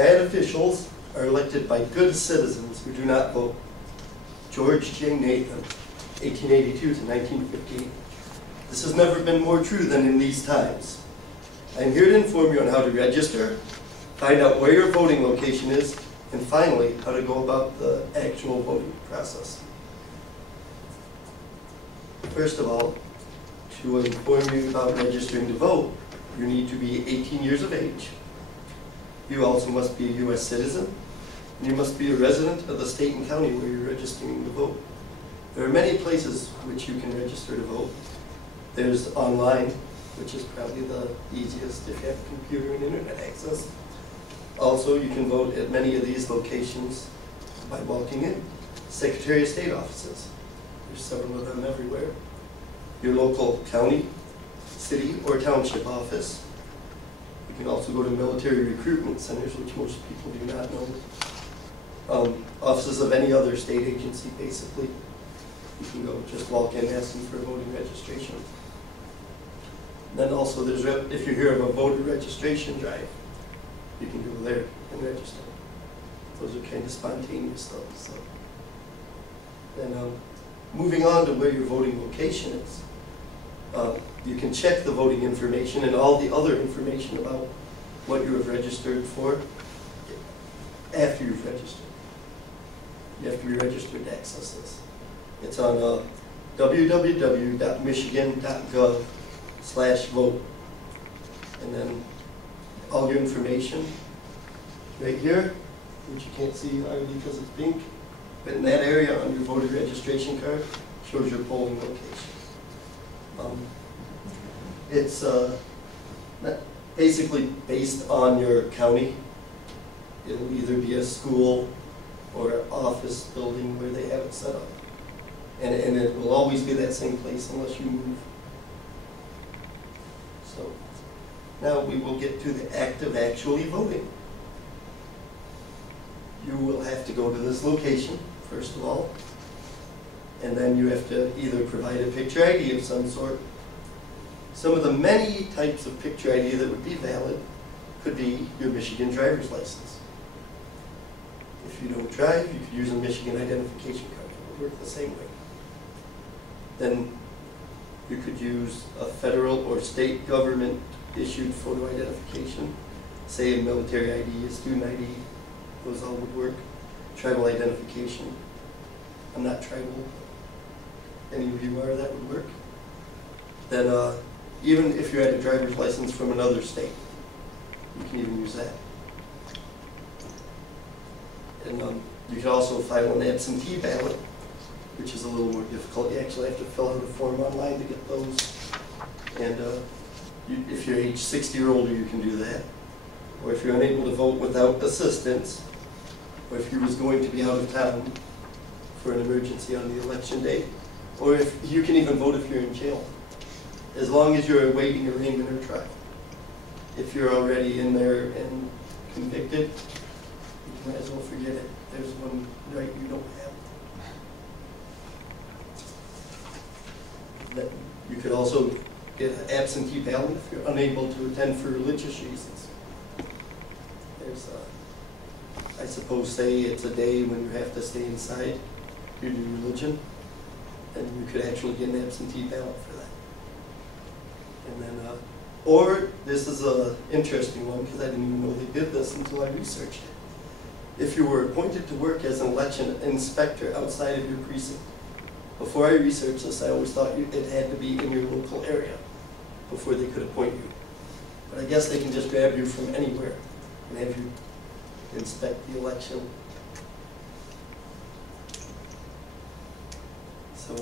Bad officials are elected by good citizens who do not vote. George J. Nathan, 1882 to 1915. This has never been more true than in these times. I am here to inform you on how to register, find out where your voting location is, and finally, how to go about the actual voting process. First of all, to inform you about registering to vote, you need to be 18 years of age. You also must be a U.S. citizen, and you must be a resident of the state and county where you're registering to vote. There are many places which you can register to vote. There's online, which is probably the easiest if you have a computer and internet access. Also, you can vote at many of these locations by walking in. Secretary of State offices. There's several of them everywhere. Your local county, city, or township office. You can also go to military recruitment centers, which most people do not know. Offices of any other state agency, basically. You can go just walk in asking for voting registration. And then also, there's if you hear of a voter registration drive, you can go there and register. Those are kind of spontaneous stuff. So. Then moving on to where your voting location is. You can check the voting information and all the other information about what you have registered for after you've registered. You have to be registered to access this. It's on www.michigan.gov/vote. And then all your information right here, which you can't see hardly because it's pink, but in that area on your voter registration card shows your polling location. It's basically based on your county. It'll either be a school or an office building where they have it set up. And it will always be that same place unless you move. So now we will get to the act of actually voting. You will have to go to this location, first of all, and then you have to either provide a picture ID of some sort. Some of the many types of picture ID that would be valid could be your Michigan driver's license. If you don't drive, you could use a Michigan identification card. It would work the same way. Then you could use a federal or state government issued photo identification. Say a military ID, a student ID, those all would work. Tribal identification. I'm not tribal. Any of you are, that would work. Then even if you had a driver's license from another state, you can even use that. And you can also file an absentee ballot, which is a little more difficult. You actually have to fill out a form online to get those. And if you're age 60 or older, you can do that. Or if you're unable to vote without assistance, or if you was going to be out of town for an emergency on the election day, or if you can even vote if you're in jail, as long as you're awaiting arraignment or trial. If you're already in there and convicted, you might as well forget it. There's one right you don't have. You could also get an absentee ballot if you're unable to attend for religious reasons. There's I suppose, say it's a day when you have to stay inside due to religion, and you could actually get an absentee ballot for that. And then, or this is an interesting one because I didn't even know they did this until I researched it. If you were appointed to work as an election inspector outside of your precinct, before I researched this, I always thought it had to be in your local area before they could appoint you. But I guess they can just grab you from anywhere and have you inspect the election. So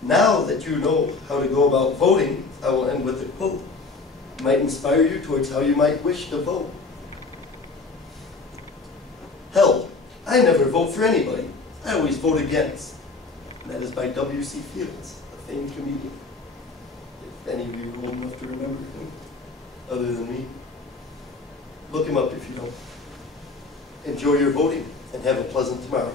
now that you know how to go about voting, I will end with a quote. It might inspire you towards how you might wish to vote. Hell, I never vote for anybody. I always vote against. And that is by W.C. Fields, a famed comedian. If any of you are old enough to remember him, other than me, look him up if you don't. Enjoy your voting and have a pleasant tomorrow.